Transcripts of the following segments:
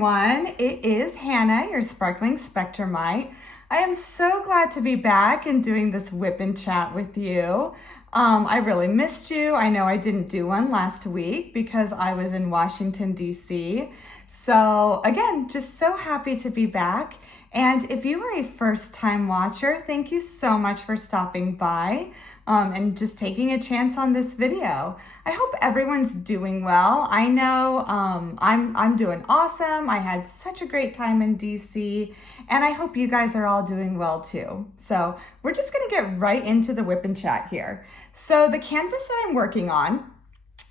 everyone, it is Hannah, your Sparkling Spectrumite. I am so glad to be back and doing this WIP and Chat with you. I really missed you. I know I didn't do one last week because I was in Washington, D.C. So again, just so happy to be back. And if you are a first-time watcher, thank you so much for stopping by and just taking a chance on this video. I hope everyone's doing well. I know I'm doing awesome. I had such a great time in DC, and I hope you guys are all doing well too. So we're just gonna get right into the WIP and Chat here. So the canvas that I'm working on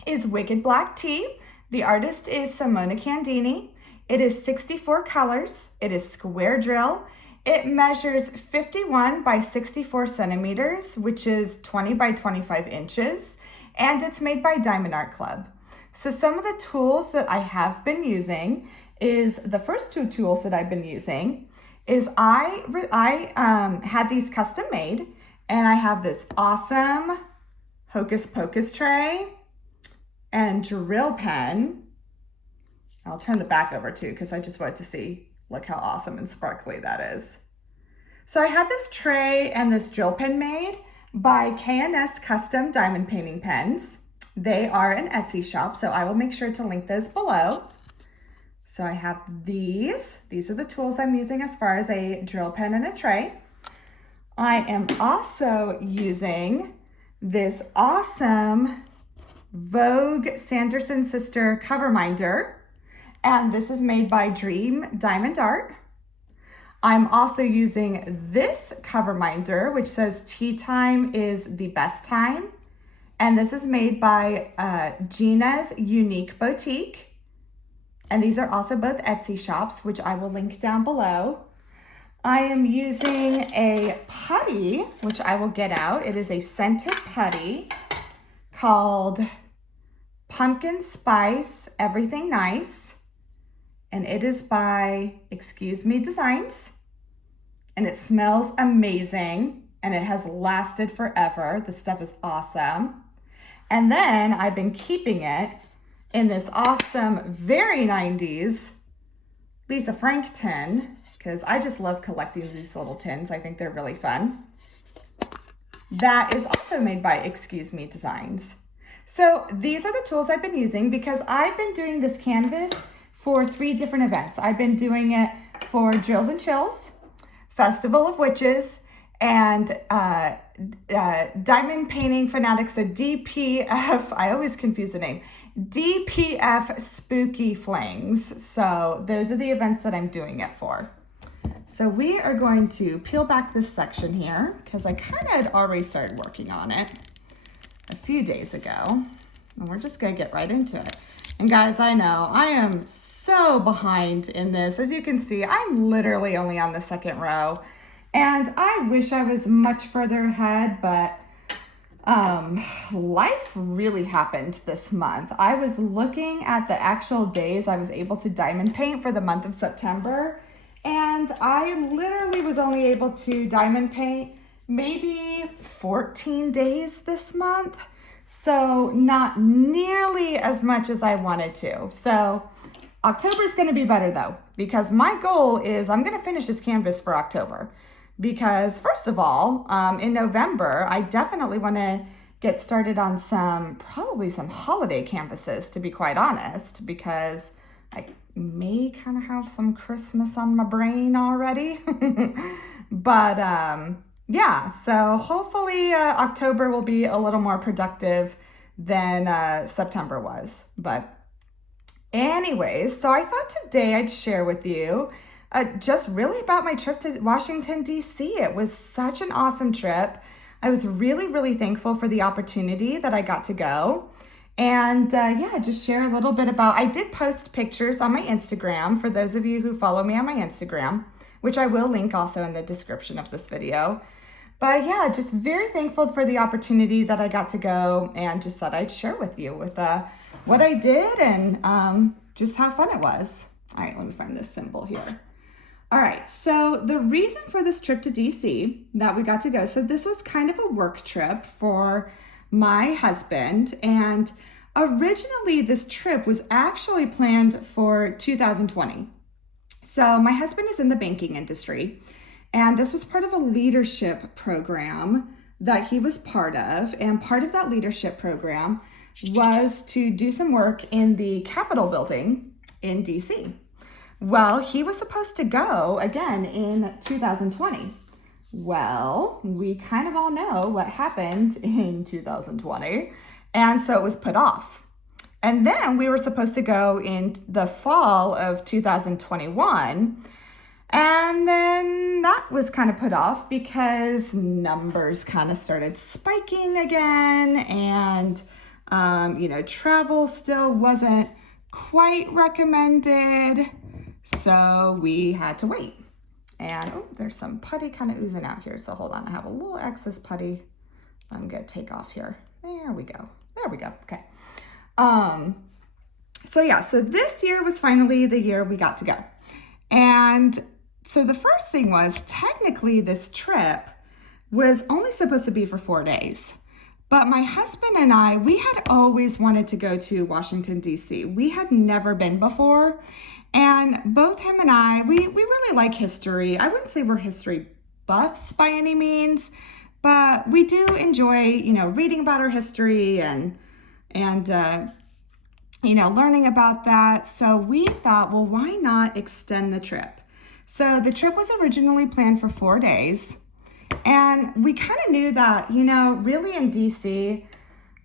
is Wicked Black Tea. The artist is Simona Candini. It is 64 colors. It is square drill. It measures 51 by 64 centimeters, which is 20 by 25 inches, and it's made by Diamond Art Club. So some of the tools that I have been using is, the first two tools that I've been using is I had these custom made, and I have this awesome Hocus Pocus tray and drill pen. I'll turn the back over too, because I just wanted to see, look how awesome and sparkly that is. So I have this tray and this drill pen made by K&S Custom Diamond Painting Pens. They are an Etsy shop, so I will make sure to link those below. So I have these. These are the tools I'm using as far as a drill pen and a tray. I am also using this awesome Vogue Sanderson Sister cover minder. And this is made by Dream Diamond Art. I'm also using this cover minder, which says tea time is the best time. And this is made by Gina's Unique Boutique. And these are also both Etsy shops, which I will link down below. I am using a putty, which I will get out. It is a scented putty called Pumpkin Spice Everything Nice. And it is by Excuse Me Designs, and it smells amazing, and it has lasted forever. This stuff is awesome. And then I've been keeping it in this awesome, very 90s Lisa Frank tin, because I just love collecting these little tins. I think they're really fun. That is also made by Excuse Me Designs. So these are the tools I've been using because I've been doing this canvas for 3 different events. I've been doing it for Drills and Chills, Festival of Witches, and Diamond Painting Fanatics, so DPF, I always confuse the name, DPF Spooky Flings. So those are the events that I'm doing it for. So we are going to peel back this section here because I kind of had already started working on it a few days ago, and we're just gonna get right into it. And guys, I know I am so behind in this. As you can see, I'm literally only on the second row, and I wish I was much further ahead, but life really happened this month. I was looking at the actual days I was able to diamond paint for the month of September, and I literally was only able to diamond paint maybe 14 days this month. So not nearly as much as I wanted to. So October is going to be better though, because my goal is I'm going to finish this canvas for October. Because first of all, in November, I definitely want to get started on probably some holiday canvases, to be quite honest, because I may kind of have some Christmas on my brain already. But yeah, so hopefully October will be a little more productive than September was. But anyways, so I thought today I'd share with you just really about my trip to Washington, D.C. It was such an awesome trip. I was really, really thankful for the opportunity that I got to go. And yeah, just share a little bit about, I did post pictures on my Instagram for those of you who follow me on my Instagram, which I will link also in the description of this video. But yeah, just very thankful for the opportunity that I got to go, and just thought I'd share with you with what I did and just how fun it was. All right, let me find this symbol here. All right, so the reason for this trip to DC that we got to go, so this was kind of a work trip for my husband, and originally this trip was actually planned for 2020. So my husband is in the banking industry, and this was part of a leadership program that he was part of. And part of that leadership program was to do some work in the Capitol building in DC. Well, he was supposed to go again in 2020. Well, we kind of all know what happened in 2020, and so it was put off. And then we were supposed to go in the fall of 2021, and then that was kind of put off because numbers kind of started spiking again, and travel still wasn't quite recommended, so we had to wait. And there's some putty kind of oozing out here, so hold on, I have a little excess putty I'm gonna take off here. There we go, okay. So this year was finally the year we got to go. And so the first thing was, technically this trip was only supposed to be for 4 days. But my husband and I, we had always wanted to go to Washington, D.C. We had never been before. And both him and I, we really like history. I wouldn't say we're history buffs by any means, but we do enjoy, reading about our history and learning about that. So we thought, well, why not extend the trip? So the trip was originally planned for 4 days. And we kind of knew that, really in DC,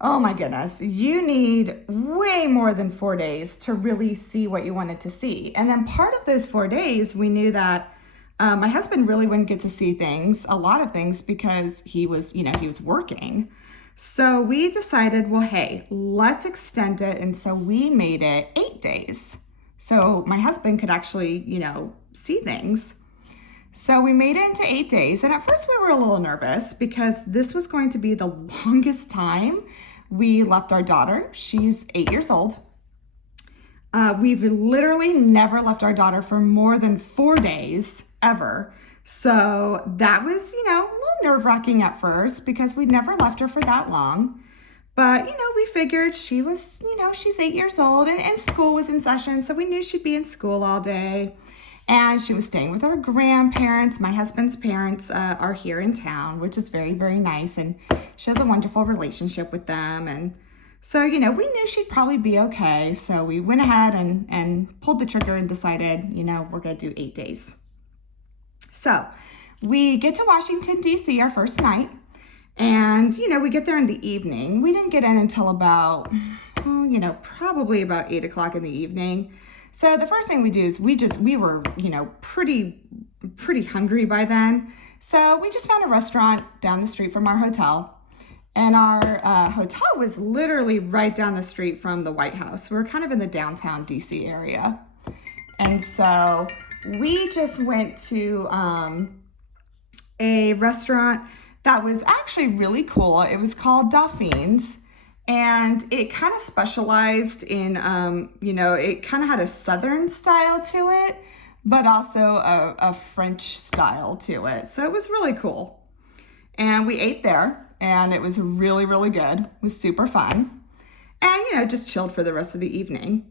oh my goodness, you need way more than 4 days to really see what you wanted to see. And then part of those 4 days, we knew that my husband really wouldn't get to see a lot of things, because he was working. So we decided, well, hey, let's extend it. And so we made it 8 days. So my husband could actually, see things. So we made it into 8 days. And at first we were a little nervous because this was going to be the longest time we left our daughter. She's 8 years old. We've literally never left our daughter for more than 4 days ever. So that was, a little nerve-wracking at first because we'd never left her for that long. But, we figured she was, she's 8 years old and school was in session. So we knew she'd be in school all day. And she was staying with her grandparents. My husband's parents are here in town, which is very, very nice. And she has a wonderful relationship with them. And so, we knew she'd probably be okay. So we went ahead and pulled the trigger and decided, we're going to do 8 days. So we get to Washington, D.C. our first night. And, we get there in the evening. We didn't get in until about, probably about 8 o'clock in the evening. So the first thing we do is we were, pretty hungry by then. So we just found a restaurant down the street from our hotel. And our hotel was literally right down the street from the White House. We're kind of in the downtown DC area. And so we just went to a restaurant that was actually really cool. It was called Dauphine's. And it kind of specialized in, it kind of had a Southern style to it, but also a French style to it. So it was really cool. And we ate there, and it was really, really good. It was super fun. And, just chilled for the rest of the evening.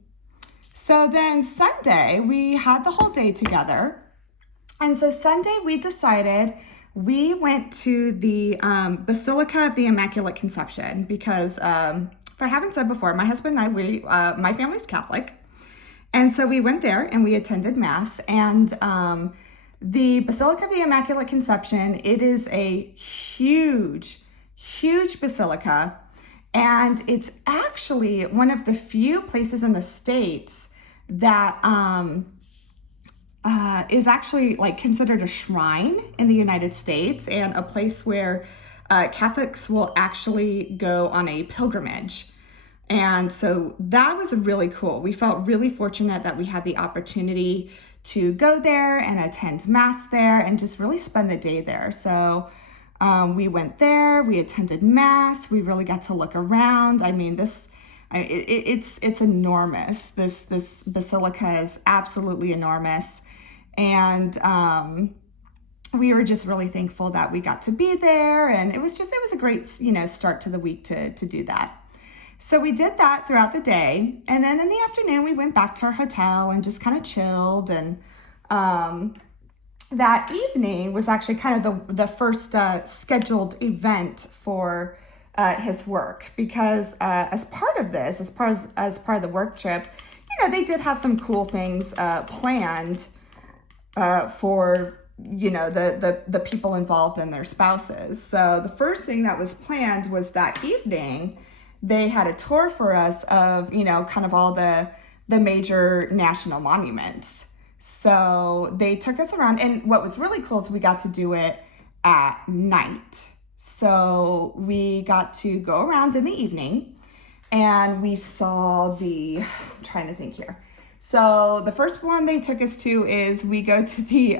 So then Sunday, we had the whole day together. And so Sunday, we decided we went to the Basilica of the Immaculate Conception because, if I haven't said before, my husband and I, my family's Catholic. And so we went there and we attended Mass. And the Basilica of the Immaculate Conception, it is a huge, huge basilica. And it's actually one of the few places in the States that is actually considered a shrine in the United States, and a place where Catholics will actually go on a pilgrimage. And so that was really cool. We felt really fortunate that we had the opportunity to go there and attend Mass there and just really spend the day there. So we went there, we attended Mass, we really got to look around. I mean, it's enormous. This basilica is absolutely enormous. And we were just really thankful that we got to be there. And it was a great, start to the week to do that. So we did that throughout the day. And then in the afternoon, we went back to our hotel and just kind of chilled. And that evening was actually kind of the first scheduled event for his work, because as part of this, as part of the work trip, they did have some cool things planned for the people involved and their spouses. So the first thing that was planned was that evening they had a tour for us of kind of all the major national monuments. So they took us around, and what was really cool is we got to do it at night. So we got to go around in the evening, and we saw I'm trying to think here. So the first one they took us to is we go to the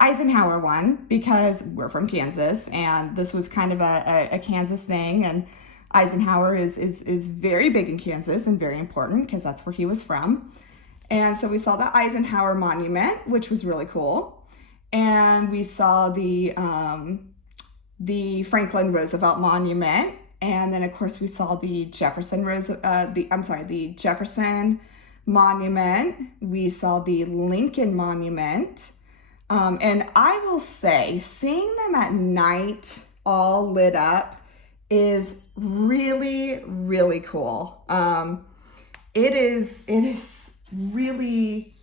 Eisenhower one, because we're from Kansas, and this was kind of a Kansas thing, and Eisenhower is very big in Kansas and very important because that's where he was from. And so we saw the Eisenhower Monument, which was really cool. And we saw the Franklin Roosevelt Monument. And then of course we saw the Jefferson Monument. We saw the Lincoln Monument. And I will say, seeing them at night all lit up is really, really cool. It is really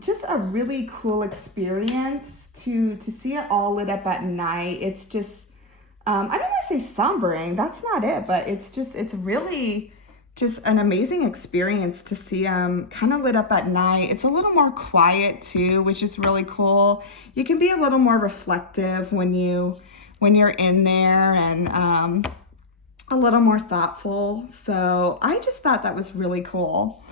just a really cool experience to see it all lit up at night. It's just, I don't want to say sombering, that's not it, but it's really just an amazing experience to see them kind of lit up at night. It's a little more quiet too, which is really cool. You can be a little more reflective when you're in there, and a little more thoughtful. So I just thought that was really cool.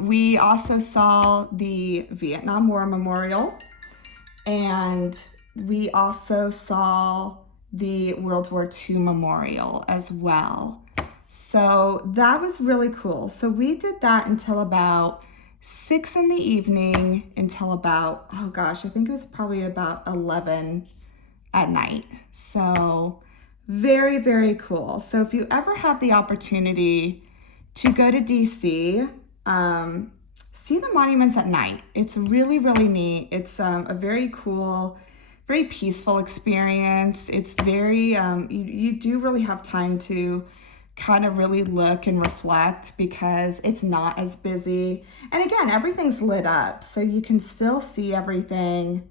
We also saw the Vietnam War Memorial, and we also saw the World War II Memorial as well. So that was really cool. So we did that until about 6 in the evening, until about, I think it was probably about 11 at night. So very, very cool. So if you ever have the opportunity to go to DC, see the monuments at night. It's really, really neat. It's a very cool, very peaceful experience. It's very, you do really have time to kind of really look and reflect, because it's not as busy. And again, everything's lit up, so you can still see everything.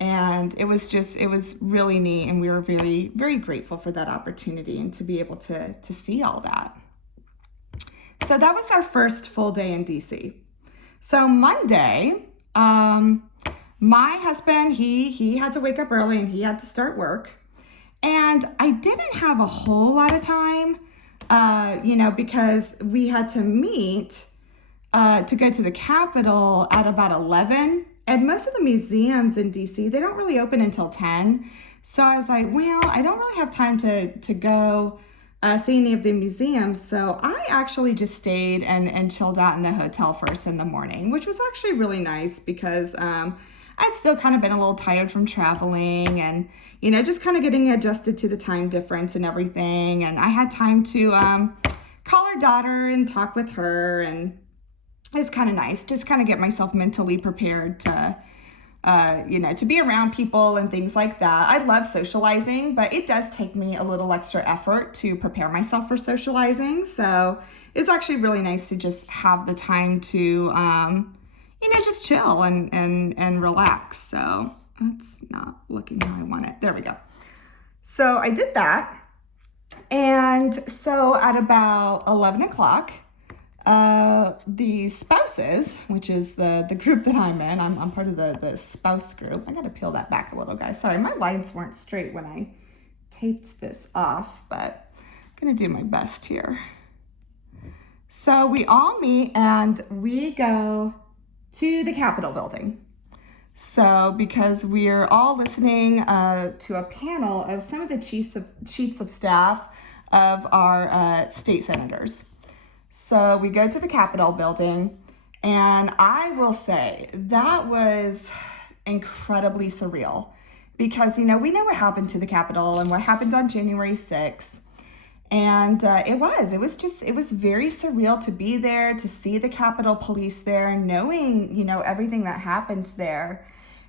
And it was really neat, and we were very, very grateful for that opportunity and to be able to see all that. So that was our first full day in DC. So Monday, my husband, he had to wake up early and he had to start work. And I didn't have a whole lot of time, because we had to meet to go to the Capitol at about 11. And most of the museums in DC, they don't really open until 10. So I was like, well, I don't really have time to go see any of the museums. So I actually just stayed and chilled out in the hotel first in the morning, which was actually really nice, because I'd still kind of been a little tired from traveling and, just kind of getting adjusted to the time difference and everything. And I had time to call our daughter and talk with her, and it's kind of nice, just kind of get myself mentally prepared to, to be around people and things like that. I love socializing, but it does take me a little extra effort to prepare myself for socializing. So it's actually really nice to just have the time to, just chill and relax. So that's not looking how I want it. There we go. So I did that. And so at about 11 o'clock, the spouses, which is the group that I'm in, I'm part of the spouse group. I got to peel that back a little, guys. Sorry, my lines weren't straight when I taped this off, but I'm going to do my best here. So we all meet and we go to the Capitol building. So because we're all listening to a panel of some of the chiefs of staff of our state senators. So we go to the Capitol building, and I will say that was incredibly surreal, because, we know what happened to the Capitol and what happened on January 6th. And it was very surreal to be there, to see the Capitol Police there, and knowing, everything that happened there.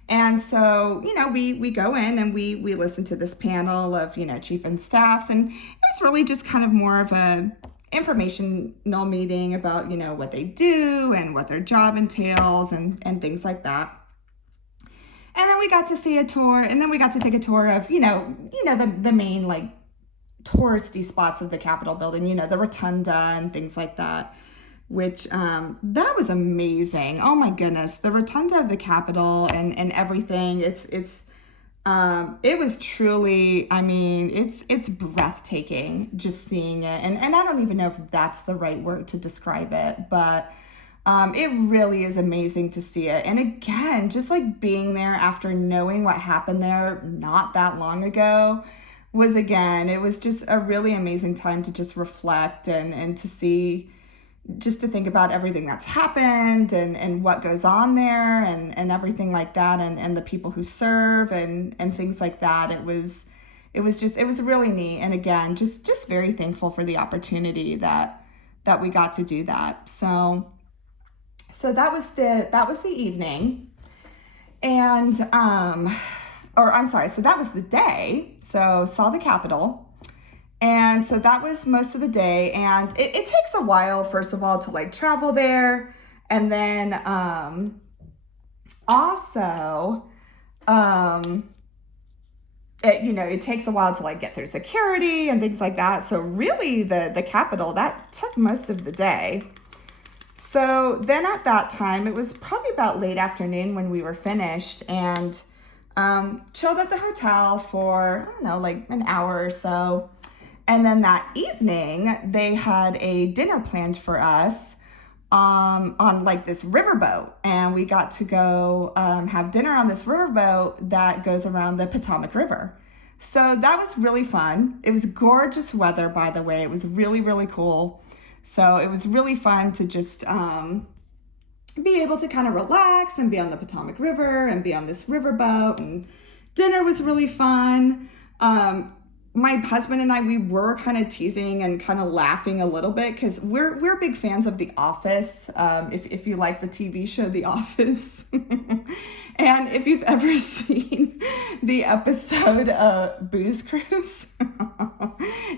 And so, we go in and we listen to this panel of, chief and staffs, and it was really just kind of more of a informational meeting about, what they do and what their job entails and things like that. And then we got to see a tour, and then we got to take a tour of, the main like touristy spots of the Capitol building, the rotunda and things like that, which that was amazing. Oh my goodness, the rotunda of the Capitol and everything. It was truly, it's breathtaking just seeing it. And I don't even know if that's the right word to describe it, but it really is amazing to see it. And again, just like being there after knowing what happened there not that long ago it was just a really amazing time to just reflect and to see, just to think about everything that's happened and what goes on there and everything like that and the people who serve and things like that. It was really neat. And again, just very thankful for the opportunity that we got to do that. So that was the evening. And so that was the day. So saw the Capitol. And so that was most of the day. And it takes a while, first of all, to like travel there. And then it takes a while to like get through security and things like that. So really the Capitol, that took most of the day. So then at that time, it was probably about late afternoon when we were finished, and chilled at the hotel for, like an hour or so. And then that evening, they had a dinner planned for us on like this riverboat. And we got to go have dinner on this riverboat that goes around the Potomac River. So that was really fun. It was gorgeous weather, by the way. It was really, really cool. So it was really fun to just be able to kind of relax and be on the Potomac River and be on this riverboat. And dinner was really fun. My husband and I, we were kind of teasing and kind of laughing a little bit because we're big fans of The Office. If you like the TV show The Office, and if you've ever seen the episode Booze Cruise,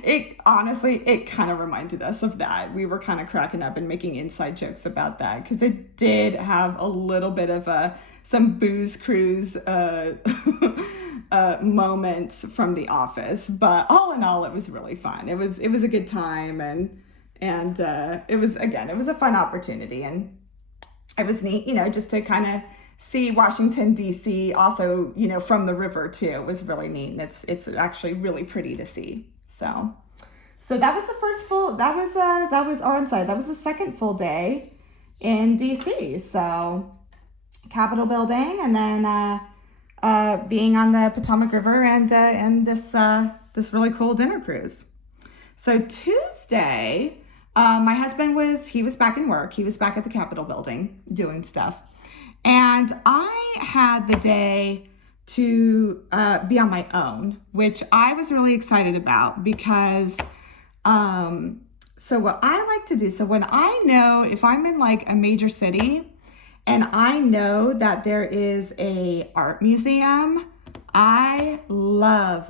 it kind of reminded us of that. We were kind of cracking up and making inside jokes about that because it did have a little bit of some Booze Cruise moments from The Office, but all in all, it was really fun. It was a good time, and it was a fun opportunity, and it was neat, just to kind of see Washington D.C. also, from the river too. It was really neat, and it's actually really pretty to see. So that was the second full day in D.C. So Capitol building, and then being on the Potomac River and this really cool dinner cruise. So Tuesday, my husband was back in work. He was back at the Capitol building doing stuff. And I had the day to be on my own, which I was really excited about because so what I like to do, so when I know if I'm in like a major city and I know that there is a art museum, I love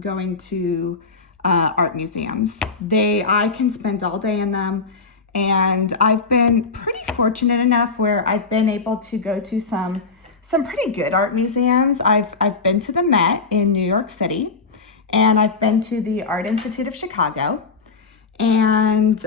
going to art museums. I can spend all day in them, and I've been pretty fortunate enough where I've been able to go to some pretty good art museums. I've been to the Met in New York City, and I've been to the Art Institute of Chicago, and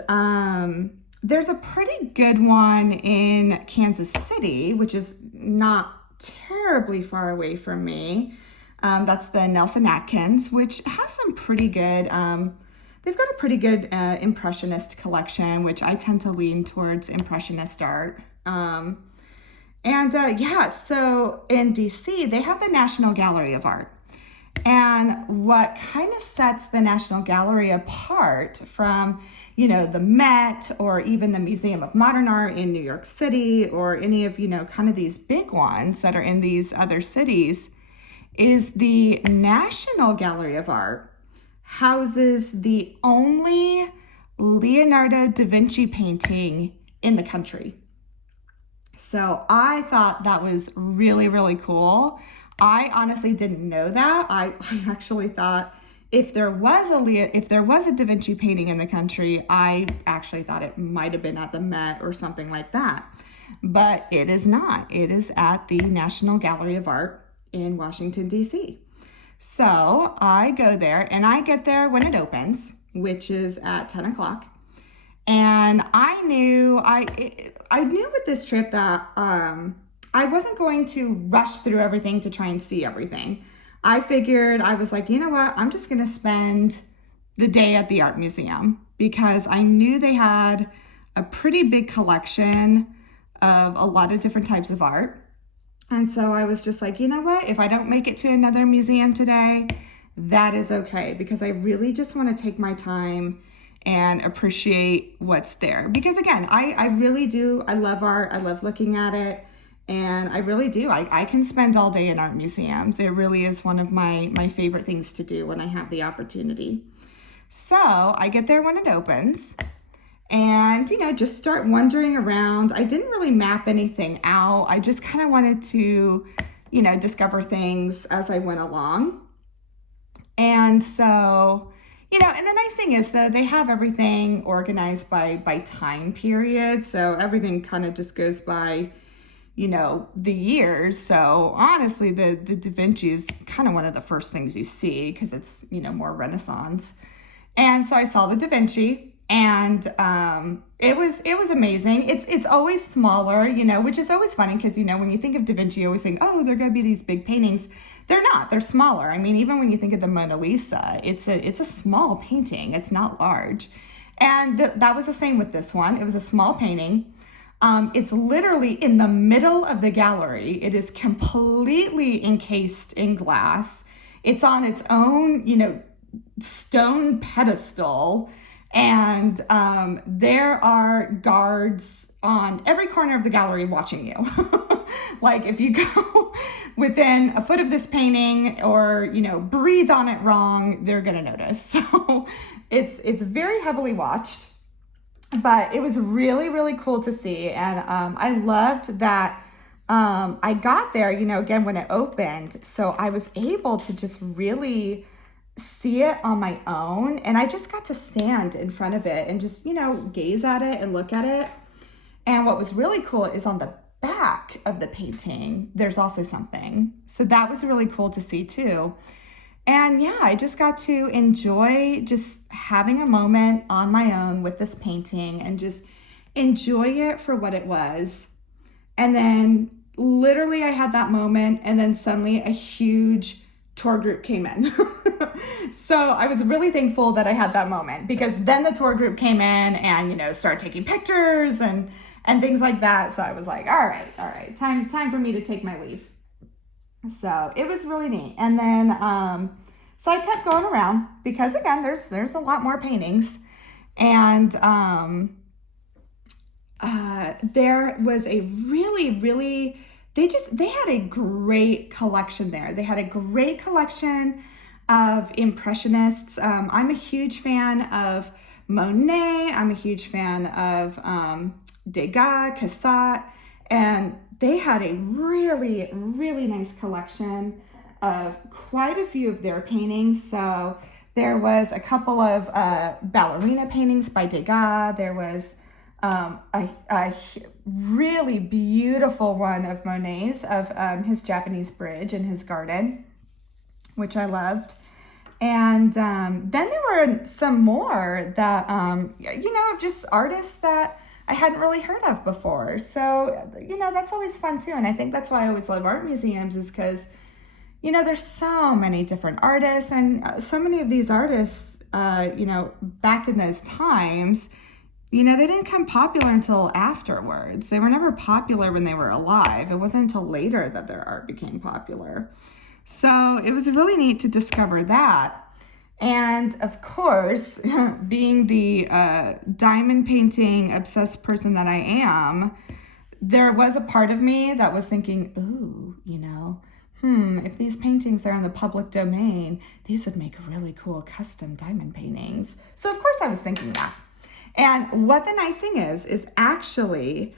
there's a pretty good one in Kansas City, which is not terribly far away from me. That's the Nelson Atkins, which has some pretty good, they've got a pretty good Impressionist collection, which I tend to lean towards Impressionist art. So in DC, they have the National Gallery of Art. And what kind of sets the National Gallery apart from the Met or even the Museum of Modern Art in New York City or any of, kind of these big ones that are in these other cities is the National Gallery of Art houses the only Leonardo da Vinci painting in the country. So I thought that was really, really cool. I honestly didn't know that. I actually thought if there was a Da Vinci painting in the country, I actually thought it might have been at the Met or something like that. But it is not. It is at the National Gallery of Art in Washington, D.C. So I go there and I get there when it opens, which is at 10 o'clock. And I knew with this trip that I wasn't going to rush through everything to try and see everything. I figured, I was like, you know what? I'm just going to spend the day at the art museum because I knew they had a pretty big collection of a lot of different types of art. And so I was just like, you know what? If I don't make it to another museum today, that is okay, because I really just want to take my time and appreciate what's there. Because again, I really do. I love art. I love looking at it. And I really do. I can spend all day in art museums. It really is one of my favorite things to do when I have the opportunity. So I get there when it opens and, just start wandering around. I didn't really map anything out. I just kind of wanted to, discover things as I went along. And so, and the nice thing is that they have everything organized by time period. So everything kind of just goes by, the years. So honestly, the Da Vinci is kind of one of the first things you see because it's, more Renaissance. And so I saw the Da Vinci and it was amazing. It's always smaller, which is always funny because, when you think of Da Vinci, you always think, oh, they're going to be these big paintings. They're not. They're smaller. I mean, even when you think of the Mona Lisa, it's a small painting. It's not large. And that was the same with this one. It was a small painting. It's literally in the middle of the gallery. It is completely encased in glass. It's on its own, stone pedestal. And there are guards on every corner of the gallery watching you. Like if you go within a foot of this painting or, breathe on it wrong, they're going to notice. So it's very heavily watched. But it was really, really cool to see. And I loved that I got there, again, when it opened. So I was able to just really see it on my own. And I just got to stand in front of it and just, gaze at it and look at it. And what was really cool is on the back of the painting, there's also something. So that was really cool to see too. And yeah, I just got to enjoy just having a moment on my own with this painting and just enjoy it for what it was. And then literally I had that moment and then suddenly a huge tour group came in. So I was really thankful that I had that moment because then the tour group came in and, started taking pictures and things like that. So I was like, all right, time for me to take my leave. So it was really neat. And then, so I kept going around because again, there's a lot more paintings. And there was a really, they had a great collection there. They had a great collection of Impressionists. I'm a huge fan of Monet. I'm a huge fan of Degas, Cassatt, and they had a really, really nice collection of quite a few of their paintings. So there was a couple of ballerina paintings by Degas. There was a really beautiful one of Monet's of his Japanese bridge in his garden, which I loved. And then there were some more that, just artists that I hadn't really heard of before. So, that's always fun too. And I think that's why I always love art museums is because, there's so many different artists and so many of these artists, back in those times, they didn't become popular until afterwards. They were never popular when they were alive. It wasn't until later that their art became popular. So it was really neat to discover that. And of course, being the diamond painting obsessed person that I am, there was a part of me that was thinking, ooh, if these paintings are in the public domain, these would make really cool custom diamond paintings. So of course I was thinking that. And what the nice thing is actually,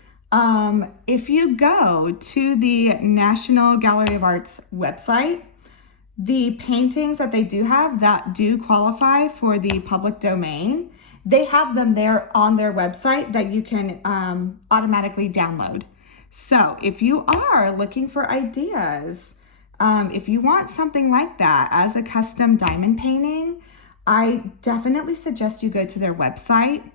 if you go to the National Gallery of Art's website, the paintings that they do have that do qualify for the public domain, they have them there on their website that you can automatically download. So if you are looking for ideas, if you want something like that as a custom diamond painting, I definitely suggest you go to their website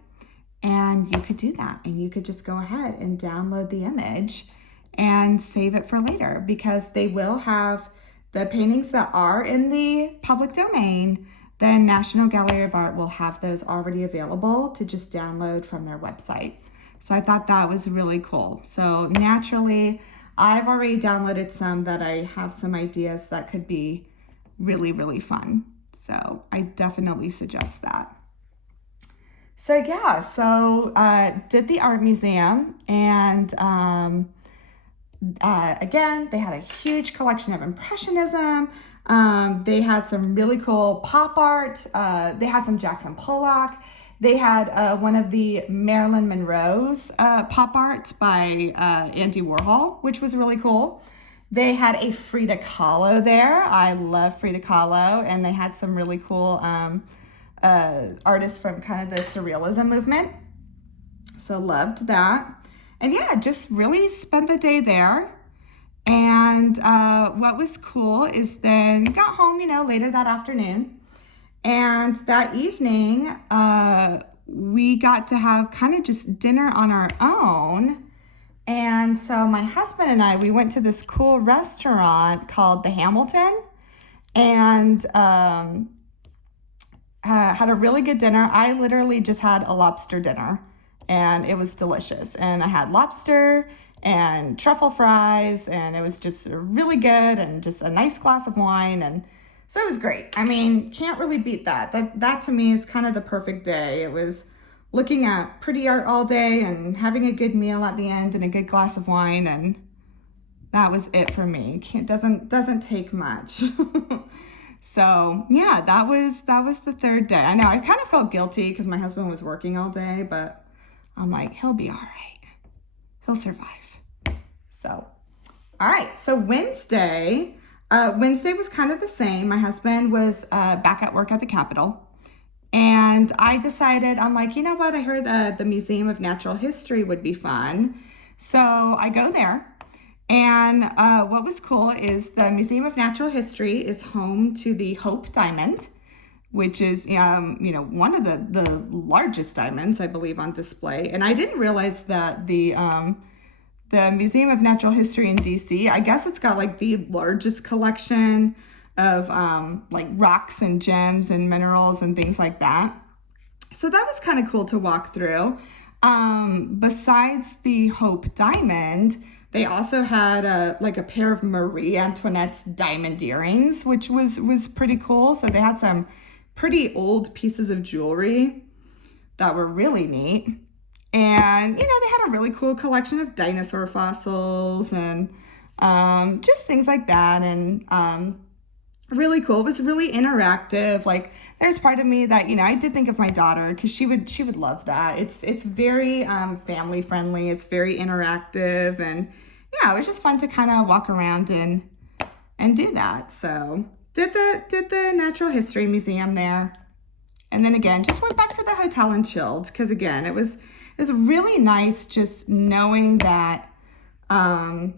and you could do that. And you could just go ahead and download the image and save it for later, because they will have the paintings that are in the public domain. The National Gallery of Art will have those already available to just download from their website. So I thought that was really cool. So naturally, I've already downloaded some that I have some ideas that could be really, really fun. So I definitely suggest that. So yeah, did the art museum, and again, they had a huge collection of Impressionism. They had some really cool pop art. They had some Jackson Pollock. They had one of the Marilyn Monroe's pop arts by Andy Warhol, which was really cool. They had a Frida Kahlo there. I love Frida Kahlo. And they had some really cool artists from kind of the Surrealism movement. So loved that. And yeah, just really spent the day there. And what was cool is then got home, later that afternoon. And that evening, we got to have kind of just dinner on our own. And so my husband and I, we went to this cool restaurant called the Hamilton, and had a really good dinner. I literally just had a lobster dinner, and it was delicious. And I had lobster and truffle fries, and it was just really good, and just a nice glass of wine. And so it was great. I mean, can't really beat that. That to me is kind of the perfect day. It was looking at pretty art all day and having a good meal at the end and a good glass of wine, and that was it for me. Doesn't take much. So yeah, that was the third day. I know I kind of felt guilty because my husband was working all day, but I'm like, he'll be all right. He'll survive. So, all right. So Wednesday was kind of the same. My husband was back at work at the Capitol. And I decided, I'm like, you know what? I heard the Museum of Natural History would be fun. So I go there. And what was cool is the Museum of Natural History is home to the Hope Diamond, which is, one of the largest diamonds, I believe, on display. And I didn't realize that the Museum of Natural History in DC, I guess it's got like the largest collection of like rocks and gems and minerals and things like that. So that was kind of cool to walk through. Besides the Hope Diamond, they also had a pair of Marie Antoinette's diamond earrings, which was pretty cool. So they had some pretty old pieces of jewelry that were really neat. And, they had a really cool collection of dinosaur fossils and just things like that. And really cool. It was really interactive. Like, there's part of me that, I did think of my daughter, because she would love that. It's very family friendly. It's very interactive. And yeah, it was just fun to kind of walk around and do that. So did the Natural History Museum there. And then again, just went back to the hotel and chilled, because again, it was really nice just knowing that, I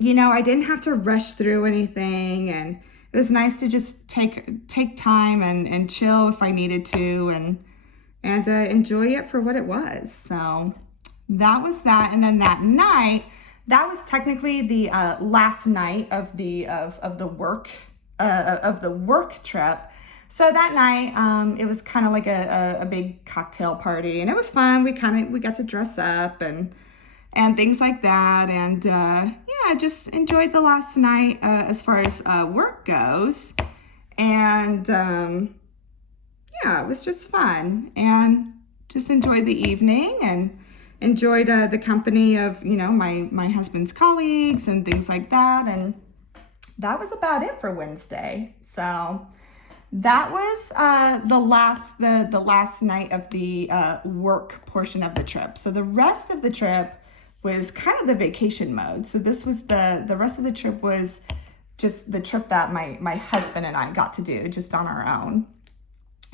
didn't have to rush through anything, and it was nice to just take time and chill if I needed to, and enjoy it for what it was. So that was that. And then that night, that was technically the last night of the work trip. So that night, it was kind of like a big cocktail party, and it was fun. We got to dress up and things like that. And just enjoyed the last night as far as work goes. And it was just fun, and just enjoyed the evening and enjoyed the company of, my husband's colleagues and things like that. And that was about it for Wednesday. So that was the last night of the work portion of the trip. So the rest of the trip was kind of the vacation mode. So this was the rest of the trip was just the trip that my husband and I got to do just on our own.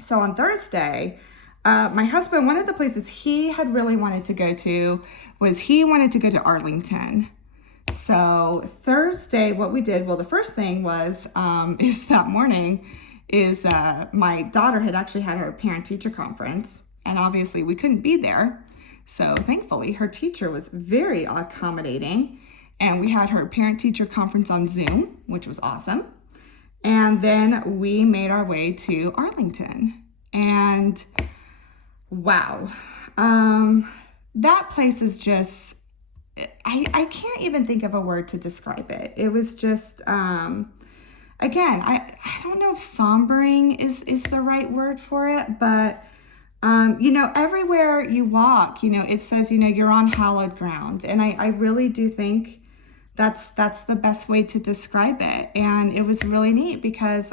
So on Thursday, my husband, one of the places he had really wanted to go to was he wanted to go to Arlington. So Thursday, what we did, well, the first thing was, is that morning is my daughter had actually had her parent-teacher conference, and obviously we couldn't be there. So thankfully, her teacher was very accommodating, and we had her parent-teacher conference on Zoom, which was awesome. And then we made our way to Arlington, and wow, that place is just, I can't even think of a word to describe it. It was just, again, I don't know if sombering is the right word for it, but, everywhere you walk, it says, you're on hallowed ground. And I really do think that's the best way to describe it. And it was really neat because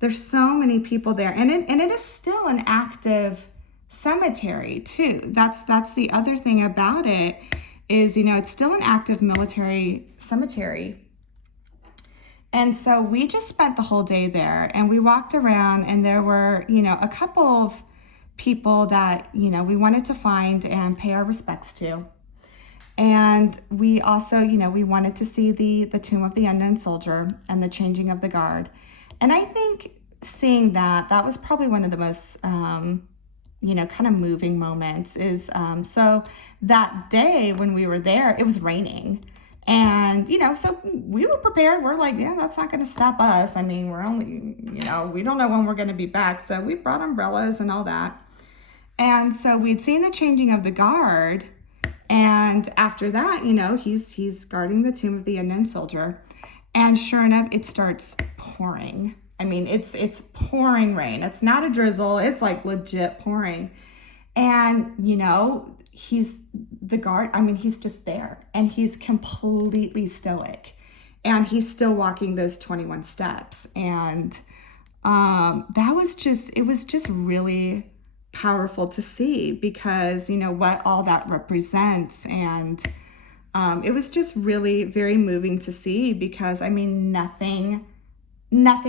there's so many people there. And it is still an active cemetery too. That's the other thing about it is, it's still an active military cemetery. And so we just spent the whole day there and we walked around, and there were, a couple of people that, we wanted to find and pay our respects to. And we also, we wanted to see the Tomb of the Unknown Soldier and the changing of the guard. And I think seeing that was probably one of the most, kind of moving moments is, so that day when we were there, it was raining. And, so we were prepared. We're like, yeah, that's not going to stop us. I mean, we're only, we don't know when we're going to be back. So we brought umbrellas and all that. And so we'd seen the changing of the guard. And after that, he's guarding the Tomb of the Unknown Soldier. And sure enough, it starts pouring. I mean, it's pouring rain. It's not a drizzle. It's like legit pouring. And, he's the guard. I mean, he's just there and he's completely stoic and he's still walking those 21 steps. And it was just really powerful to see because, what all that represents. And it was just really very moving to see because, I mean, nothing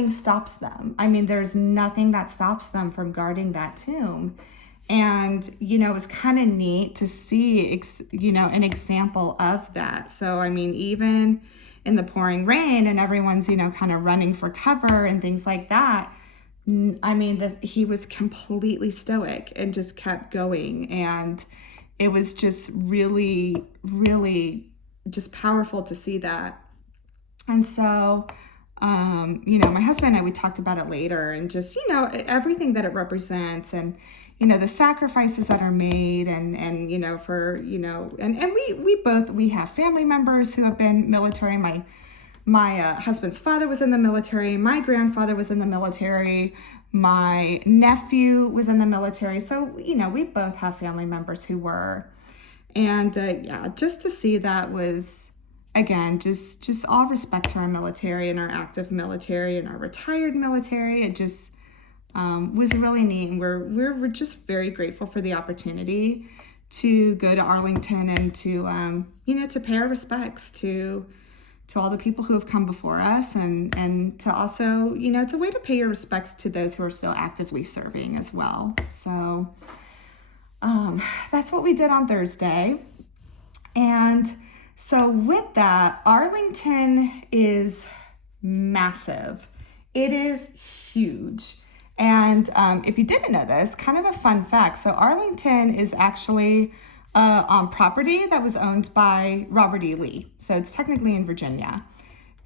stops them. I mean, there's nothing that stops them from guarding that tomb. And, it was kind of neat to see, an example of that. So, I mean, even in the pouring rain and everyone's, kind of running for cover and things like that, I mean, he was completely stoic and just kept going. And it was just really, really just powerful to see that. And so, my husband and I, we talked about it later and just, everything that it represents and, the sacrifices that are made and we have family members who have been military. My husband's father was in the military. My grandfather was in the military. My nephew was in the military. So, we both have family members who were. And just to see that was, again, just all respect to our military and our active military and our retired military. It just was really neat. And we're just very grateful for the opportunity to go to Arlington and to, to pay our respects to all the people who have come before us and to also, it's a way to pay your respects to those who are still actively serving as well. So that's what we did on Thursday. And so with that, Arlington is massive. It is huge. And if you didn't know this, kind of a fun fact. So Arlington is actually on property that was owned by Robert E. Lee. So it's technically in Virginia.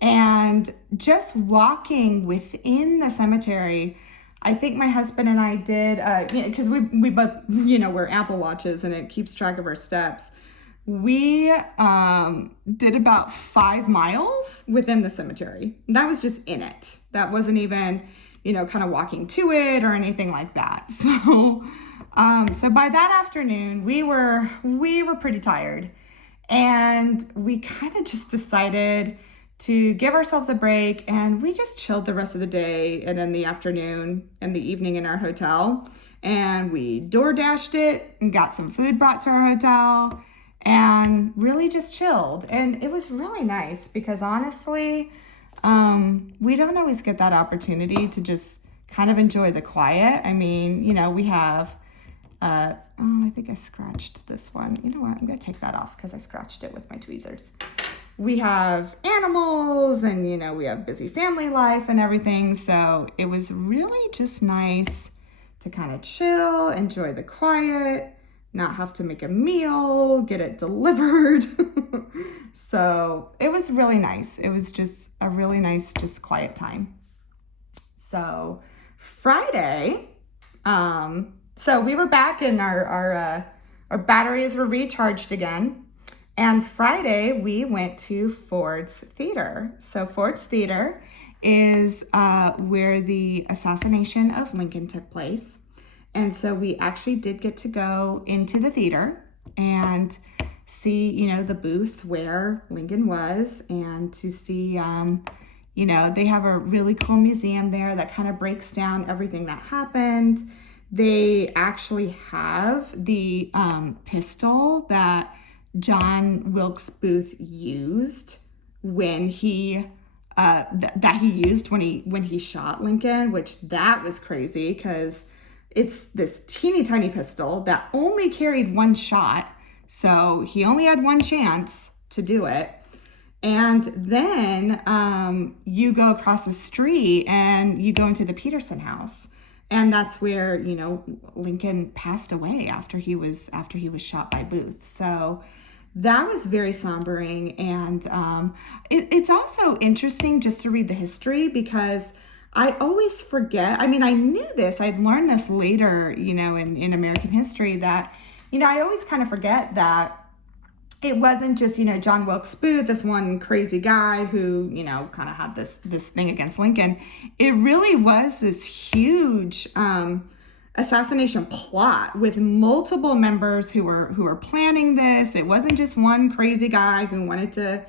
And just walking within the cemetery, I think my husband and I did, because we both, wear Apple Watches and it keeps track of our steps. We did about 5 miles within the cemetery. That was just in it. That wasn't even, kind of walking to it or anything like that. So, so by that afternoon, we were pretty tired, and we kind of just decided to give ourselves a break, and we just chilled the rest of the day and in the afternoon and the evening in our hotel. And we door dashed it and got some food brought to our hotel and really just chilled. And it was really nice because honestly, we don't always get that opportunity to just kind of enjoy the quiet. I mean, we have, oh, I think I scratched this one. You know what? I'm going to take that off because I scratched it with my tweezers. We have animals and, we have busy family life and everything. So it was really just nice to kind of chill, enjoy the quiet, not have to make a meal, get it delivered. So it was really nice. It was just a really nice, just quiet time. So Friday, so we were back and our batteries were recharged again. And Friday, we went to Ford's Theater. So Ford's Theater is where the assassination of Lincoln took place. And so we actually did get to go into the theater and see, the booth where Lincoln was, and to see, they have a really cool museum there that kind of breaks down everything that happened. They actually have the pistol that John Wilkes Booth used when he used when he shot Lincoln, which that was crazy because it's this teeny tiny pistol that only carried one shot. So he only had one chance to do it. And then you go across the street and you go into the Peterson house. And that's where, Lincoln passed away after he was shot by Booth. So that was very sombering. And it's also interesting just to read the history because I always forget. I mean, I knew this. I'd learned this later, in American history that, I always kind of forget that it wasn't just, John Wilkes Booth, this one crazy guy who, kind of had this thing against Lincoln. It really was this huge assassination plot with multiple members who were planning this. It wasn't just one crazy guy who wanted to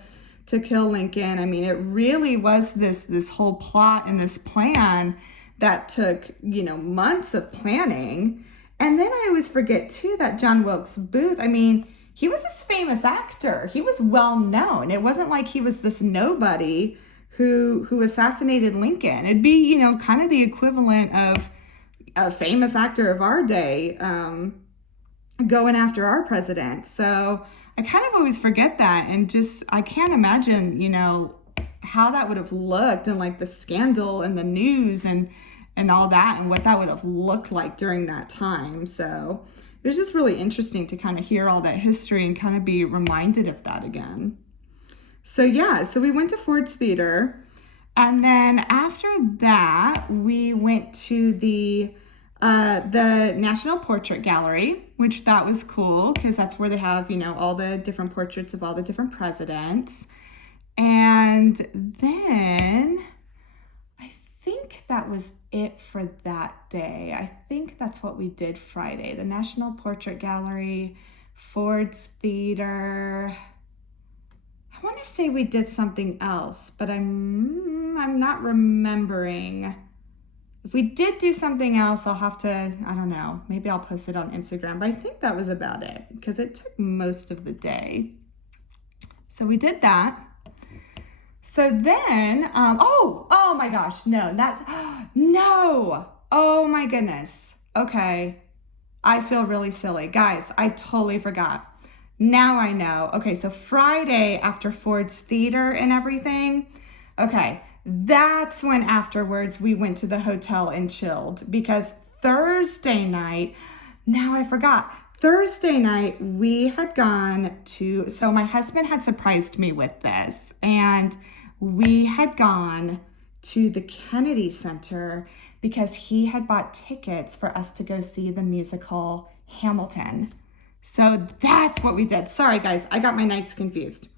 kill Lincoln. I mean, it really was this whole plot and this plan that took, months of planning. And then I always forget too that John Wilkes Booth, I mean, he was this famous actor. He was well known. It wasn't like he was this nobody who assassinated Lincoln. It'd be, kind of the equivalent of a famous actor of our day going after our president. So I kind of always forget that, and just I can't imagine, how that would have looked, and like the scandal and the news and all that, and what that would have looked like during that time. So it was just really interesting to kind of hear all that history and kind of be reminded of that again. So we went to Ford's Theater, and then after that, we went to the National Portrait Gallery, which that was cool because that's where they have, all the different portraits of all the different presidents. And then I think that was it for that day. I think that's what we did Friday. The National Portrait Gallery, Ford's Theater. I want to say we did something else, but I'm not remembering. If we did do something else, I'll have to, I don't know, maybe I'll post it on Instagram, but I think that was about it because it took most of the day. So we did that. So then, oh my gosh, no, oh my goodness. Okay, I feel really silly. Guys, I totally forgot. Now I know. Okay, so Friday after Ford's Theater and everything, okay, that's when afterwards we went to the hotel and chilled, because Thursday night, now I forgot. Thursday night we had gone to, so my husband had surprised me with this, and we had gone to the Kennedy Center because he had bought tickets for us to go see the musical Hamilton. So that's what we did. Sorry guys, I got my nights confused.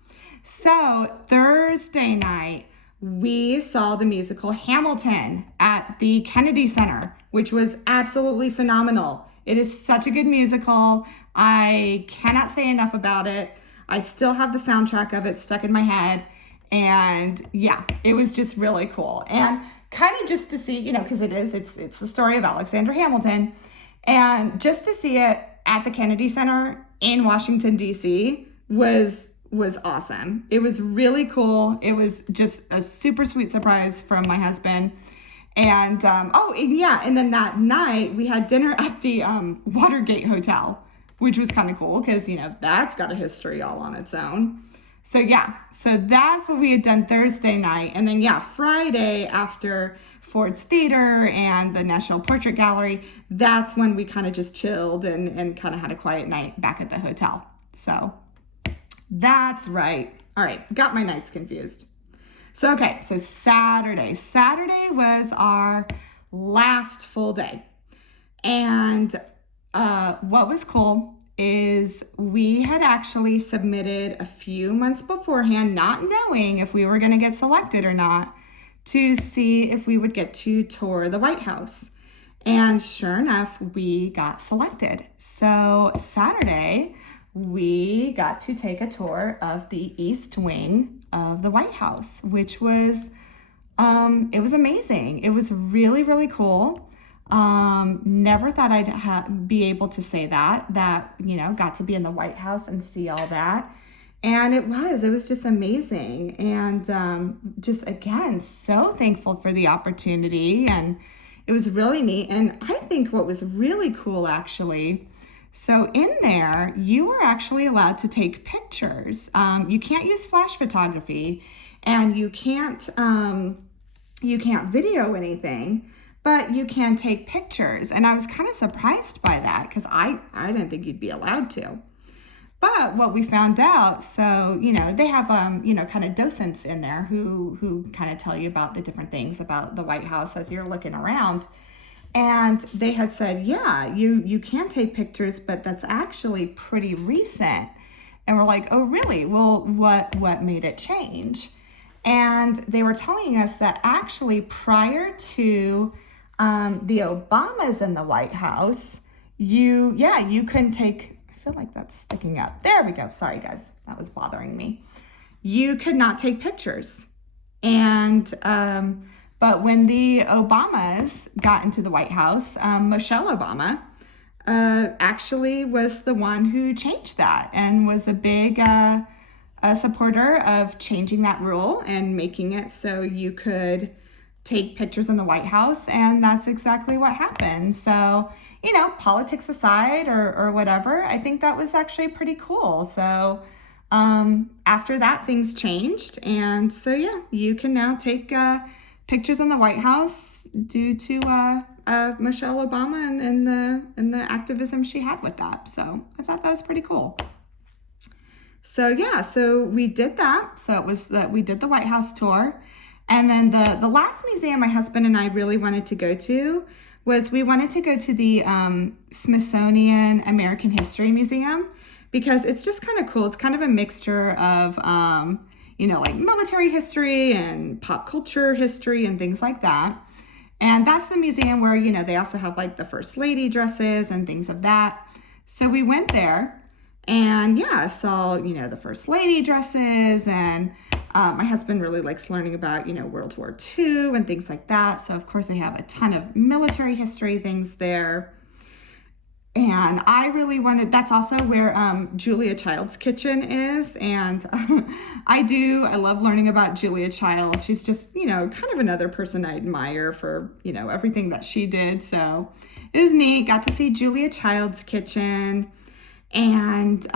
So Thursday night, we saw the musical Hamilton at the Kennedy Center, which was absolutely phenomenal. It is such a good musical. I cannot say enough about it. I still have the soundtrack of it stuck in my head. And yeah, it was just really cool. And kind of just to see, you know, because it's the story of Alexander Hamilton. And just to see it at the Kennedy Center in Washington, D.C. was awesome. It was really cool. It was just a super sweet surprise from my husband. And and then that night we had dinner at the Watergate Hotel, which was kind of cool because, you know, that's got a history all on its own. So yeah, so that's what we had done Thursday night. And then yeah, Friday after Ford's Theater and the National Portrait Gallery, that's when we kind of just chilled and kind of had a quiet night back at the hotel. So that's right. All right, got my nights confused. So okay, so Saturday was our last full day. And what was cool is we had actually submitted a few months beforehand, not knowing if we were going to get selected or not, to see if we would get to tour the White House. And sure enough, we got selected. So Saturday, we got to take a tour of the East Wing of the White House, which was, it was amazing. It was really, really cool. Never thought I'd be able to say that, you know, got to be in the White House and see all that. And it was just amazing. And just, again, so thankful for the opportunity. And it was really neat. And I think what was really cool, actually, so in there, you are actually allowed to take pictures. You can't use flash photography, and you can't video anything, but you can take pictures. And I was kind of surprised by that because I didn't think you'd be allowed to. But what we found out, so, you know, they have, you know, kind of docents in there who kind of tell you about the different things about the White House as you're looking around. And they had said, yeah, you can take pictures, but that's actually pretty recent. And we're like, oh, really? Well, what made it change? And they were telling us that actually prior to the Obamas in the White House, you couldn't take, I feel like that's sticking up. There we go. Sorry, guys. That was bothering me. You could not take pictures. And but when the Obamas got into the White House, Michelle Obama actually was the one who changed that and was a big supporter of changing that rule and making it so you could take pictures in the White House. And that's exactly what happened. So, you know, politics aside or whatever, I think that was actually pretty cool. So after that, things changed. And so, yeah, you can now take pictures in the White House due to Michelle Obama and the activism she had with that. So I thought that was pretty cool. So yeah, so we did that. So it was that we did the White House tour. And then the last museum my husband and I really wanted to go to was we wanted to go to the Smithsonian American History Museum because it's just kind of cool. It's kind of a mixture of you know, like military history and pop culture history and things like that. And that's the museum where, you know, they also have like the First Lady dresses and things of that. So we went there and yeah, saw, you know, the First Lady dresses, and my husband really likes learning about, you know, World War II and things like that. So of course they have a ton of military history things there. And I really wanted, that's also where Julia Child's kitchen is. And I love learning about Julia Child. She's just, you know, kind of another person I admire for, you know, everything that she did. So it was neat. Got to see Julia Child's kitchen. And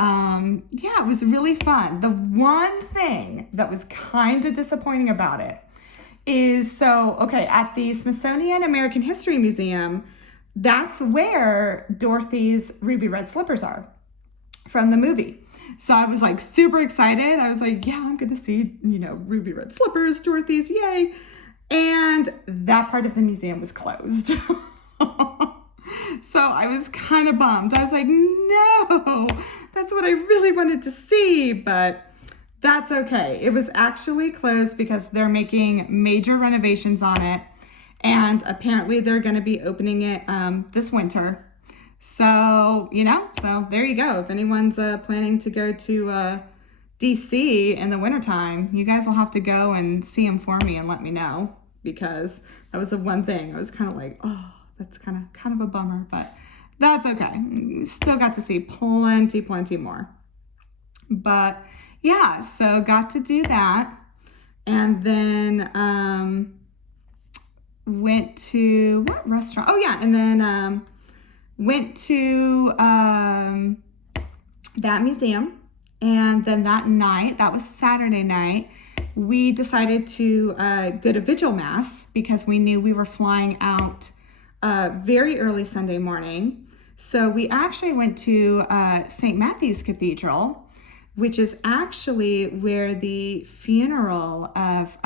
yeah, it was really fun. The one thing that was kind of disappointing about it is, so, okay, at the Smithsonian American History Museum, that's where Dorothy's ruby red slippers are from the movie. So I was like super excited. I was like, yeah, I'm going to see, you know, ruby red slippers, Dorothy's, yay. And that part of the museum was closed. So I was kind of bummed. I was like, no, that's what I really wanted to see, but that's okay. It was actually closed because they're making major renovations on it. And apparently they're going to be opening it this winter. So, you know, so there you go. If anyone's planning to go to DC in the wintertime, you guys will have to go and see him for me and let me know, because that was the one thing I was kind of like, oh, that's kind of a bummer, but that's okay. Still got to see plenty more. But yeah, so got to do that. And then went to what restaurant? Oh yeah, and then went to that museum. And then that night, that was Saturday night, we decided to go to Vigil Mass because we knew we were flying out very early Sunday morning. So we actually went to St. Matthew's Cathedral, which is actually where the funeral of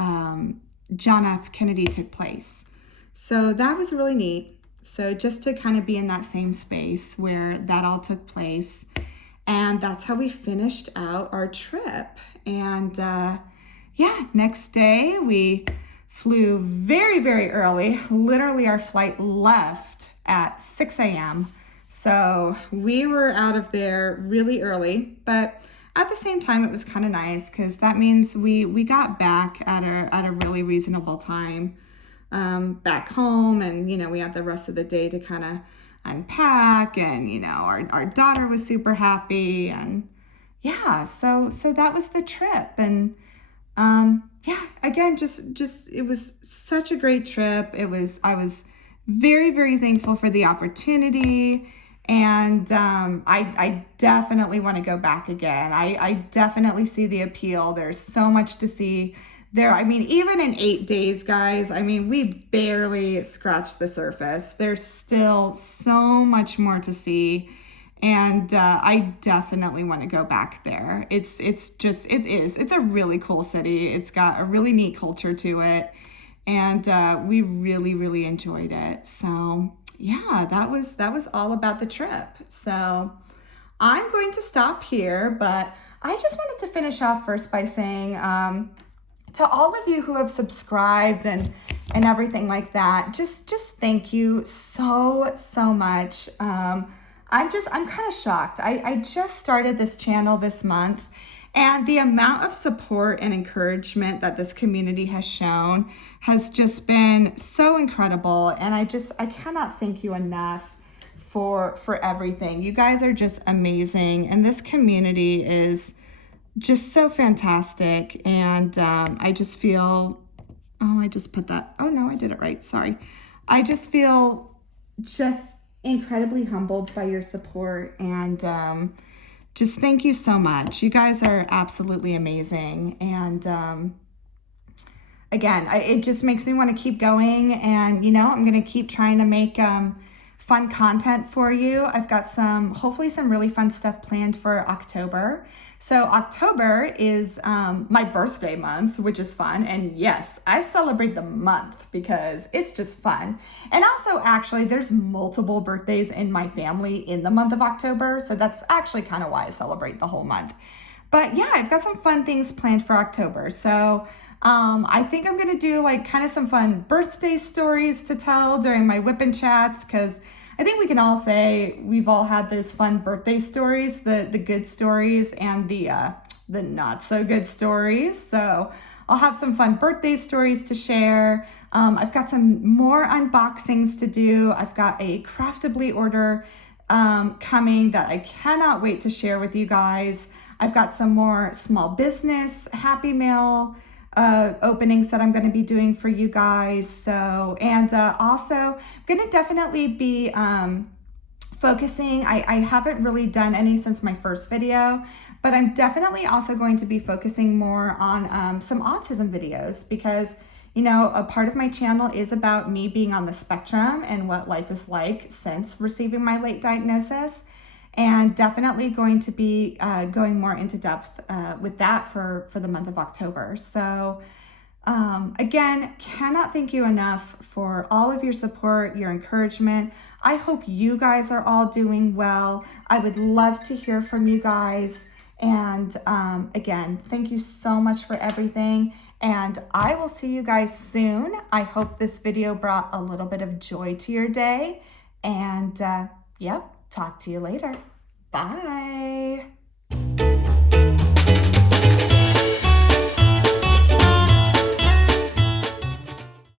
John F. Kennedy took place. So that was really neat. So just to kind of be in that same space where that all took place. And that's how we finished out our trip. And yeah, next day we flew very early. Literally our flight left at 6 a.m. So we were out of there really early, but at the same time, it was kind of nice because that means we got back at a really reasonable time back home, and we had the rest of the day to kind of unpack, and our daughter was super happy, and yeah, so that was the trip. And yeah, again, just it was such a great trip. I was very thankful for the opportunity. And I definitely want to go back again. I definitely see the appeal. There's so much to see there. I mean, even in 8 days, guys, I mean, we barely scratched the surface. There's still so much more to see. And I definitely want to go back there. It's a really cool city. It's got a really neat culture to it. And we really enjoyed it. So yeah, that was all about the trip. So I'm going to stop here, but I just wanted to finish off first by saying to all of you who have subscribed and everything like that, just thank you so much. I'm kind of shocked. I just started this channel this month, and the amount of support and encouragement that this community has shown has just been so incredible. And I cannot thank you enough for everything. You guys are just amazing. And this community is just so fantastic. And I just feel, I just put that, oh no, I did it right. Sorry. I just feel just incredibly humbled by your support, and just thank you so much. You guys are absolutely amazing. And again, it just makes me want to keep going. And, I'm going to keep trying to make fun content for you. I've got hopefully some really fun stuff planned for October. So October is my birthday month, which is fun. And yes, I celebrate the month because it's just fun. And also, actually, there's multiple birthdays in my family in the month of October. So that's actually kind of why I celebrate the whole month. But yeah, I've got some fun things planned for October. So I think I'm going to do kind of some fun birthday stories to tell during my WIP and Chats, because I think we can all say we've all had those fun birthday stories, the good stories and the not so good stories. So I'll have some fun birthday stories to share. I've got some more unboxings to do. I've got a Craftably order coming that I cannot wait to share with you guys. I've got some more small business Happy Mail openings that I'm going to be doing for you guys. So, and also I'm going to definitely be focusing. I haven't really done any since my first video, but I'm definitely also going to be focusing more on some autism videos, because a part of my channel is about me being on the spectrum and what life is like since receiving my late diagnosis. And definitely going to be going more into depth with that for the month of October. So again, cannot thank you enough for all of your support, your encouragement. I hope you guys are all doing well. I would love to hear from you guys. And again, thank you so much for everything. And I will see you guys soon. I hope this video brought a little bit of joy to your day. And yep. Talk to you later. Bye.